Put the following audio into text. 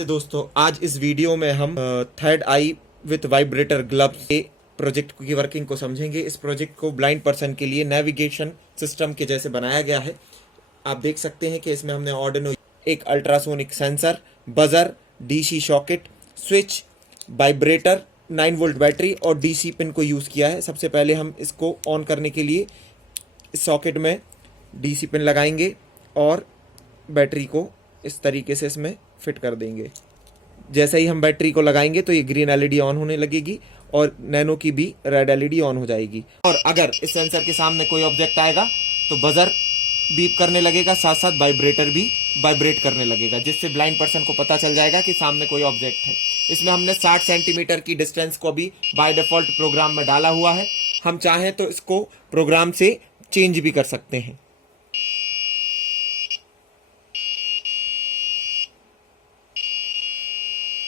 नमस्ते दोस्तों, आज इस वीडियो में हम third I with vibrator glove के प्रोजेक्ट की वर्किंग को समझेंगे। इस प्रोजेक्ट को ब्लाइंड पर्सन के लिए नेविगेशन सिस्टम के जैसे बनाया गया है। आप देख सकते हैं कि इसमें हमने आर्डिनो, एक ultrasonic sensor, buzzer, DC socket, switch, vibrator, 9 volt battery और डीसी पिन को यूज़ किया है। सबसे पहले हम इसको ऑन करने के लिए इस सॉकेट में डीसी पिन लगाएंगे और बैटरी को इस तरीके से इसमें फिट कर देंगे। जैसे ही हम बैटरी को लगाएंगे तो ये ग्रीन एलईडी ऑन होने लगेगी और नैनो की भी रेड एलईडी ऑन हो जाएगी। और अगर इस सेंसर के सामने कोई ऑब्जेक्ट आएगा तो बजर बीप करने लगेगा, साथ साथ वाइब्रेटर भी वाइब्रेट करने लगेगा, जिससे ब्लाइंड पर्सन को पता चल जाएगा कि सामने कोई ऑब्जेक्ट है। इसमें हमने 60 सेंटीमीटर की डिस्टेंस को भी बाय डिफॉल्ट प्रोग्राम में डाला हुआ है। हम चाहें तो इसको प्रोग्राम से चेंज भी कर सकते हैं।